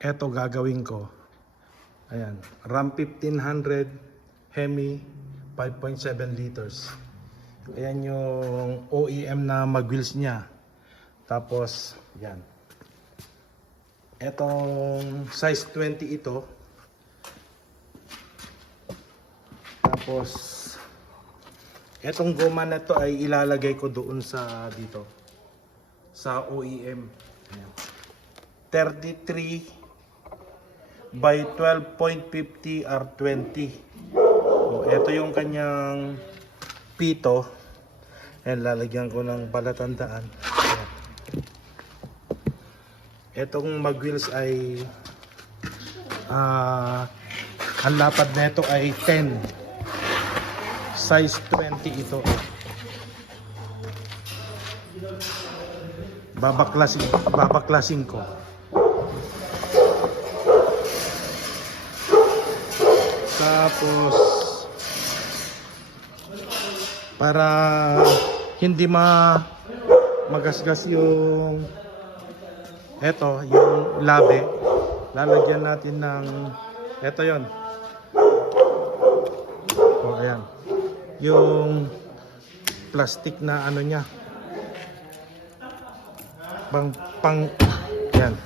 Eto gagawin ko. Ayan. RAM 1500 Hemi 5.7 liters. Ayan yung OEM na mag-wheels niya. Tapos, yan. Etong size 20 ito. Tapos, etong goma na to ay ilalagay ko doon sa dito. Sa OEM. Ayan. 33 by 12.50 R20. O, ito yung kanyang pito. Ayan, lalagyan ko ng palatandaan. Itong mag-wheels ay ah ang lapad nito ay 10. Size 20 ito. Babaklasin, babaklasin ko. Tapos para hindi ma magasgas yung eto, yung labe. Lalagyan natin ng eto yon. O ayan. Yung plastic na ano niya. Pang pang yan.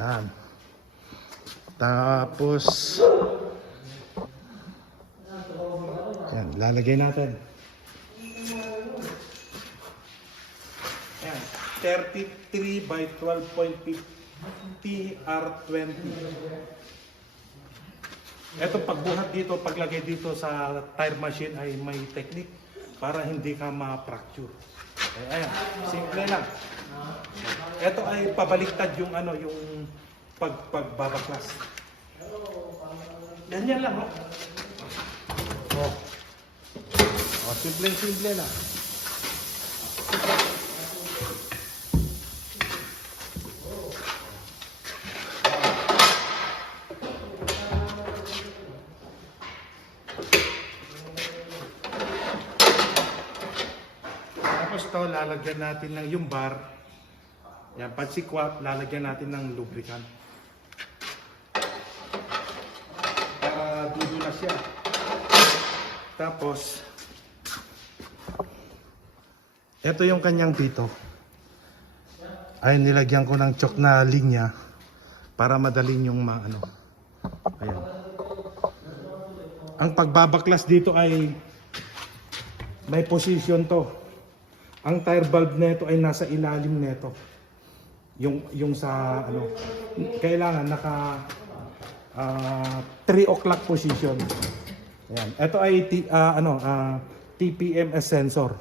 Yan. Tapos yan, lalagay natin. Yan, 33 by 12.50 R20. Ito pagbuhat dito, paglagay dito sa tire machine ay may technique para hindi ka ma-fracture. Ay, ayan, simple lang. Ito ay pabaliktad yung ano, yung pag pagbabaklas. Ganyan lang, oh. Oh. Oh, simple simple lang. Tapos to, lalagyan natin ng yung bar. Yan, pansikwat, lalagyan natin ng lubricant. Para dudulas siya. Tapos, ito yung kanyang pito. Ay, nilagyan ko ng chok na linya para madaling yung maano. Ayan. Ang pagbabaklas dito ay may position to. Ang tire valve nito ay nasa ilalim nito. Yung yung sa ano kailangan naka 3 o'clock position. Ayan. Ito ay T, ah, ano ah, TPMS sensor.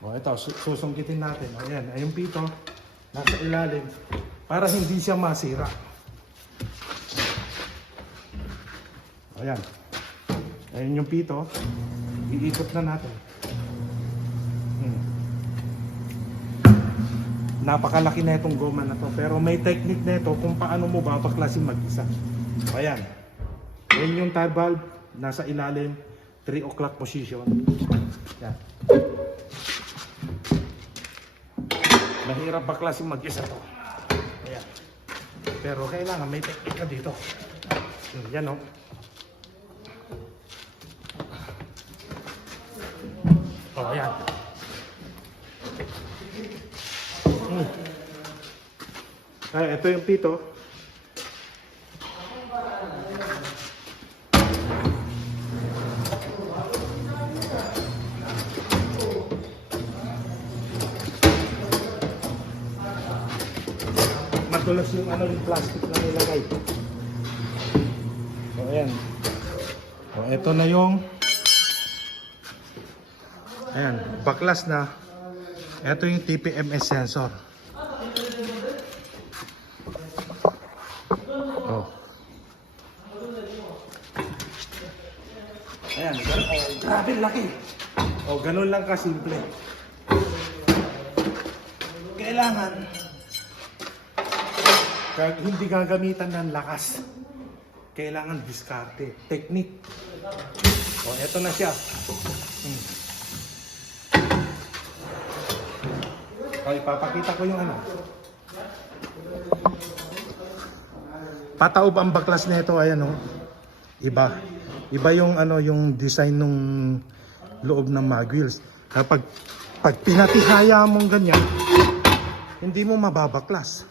O ito su- susungkitin natin. O ayan, ay yung pito nasa ilalim para hindi siya masira. Ayan. Ayan yung pito. Iikot na natin. Napakalaki na itong goma na to. Pero may technique na ito kung paano mo babaklasin mag-isa. O, Ayan. Ayan yung tire valve. Nasa ilalim. 3 o'clock position. Yan. Mahirap baklasin mag-isa to. Ayan. Pero kailangan may technique ka dito. Yan o. Oh, ayan. Ay, ito yung pito. Madulas yung ano yung plastic na nilagay. O, ayan. O, ito na yung Ayan, baklas na. Ito yung TPMS sensor. Gan- oh, grabe laki. Oh, ganun lang kasimple. Kailangan kag hindi gagamitan ng lakas. Kailangan diskarte, technique. Oh, eto na siya. Hmm. O, ipapakita ko yung ano. Pataob ang baklas nito, ayan oh. Iba. Iba yung ano yung design nung loob ng mag wheels. Kapag pag pinatihaya mong ganyan, hindi mo mababaklas.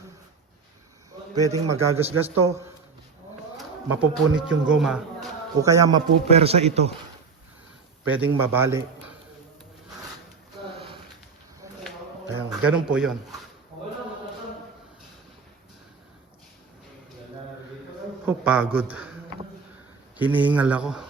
Pwedeng magagasgas to, mapupunit yung goma, o kaya mapupersa ito. Pwedeng mabali. Ayan, ganun po yon. Oh, pagod. Hinihingal ako.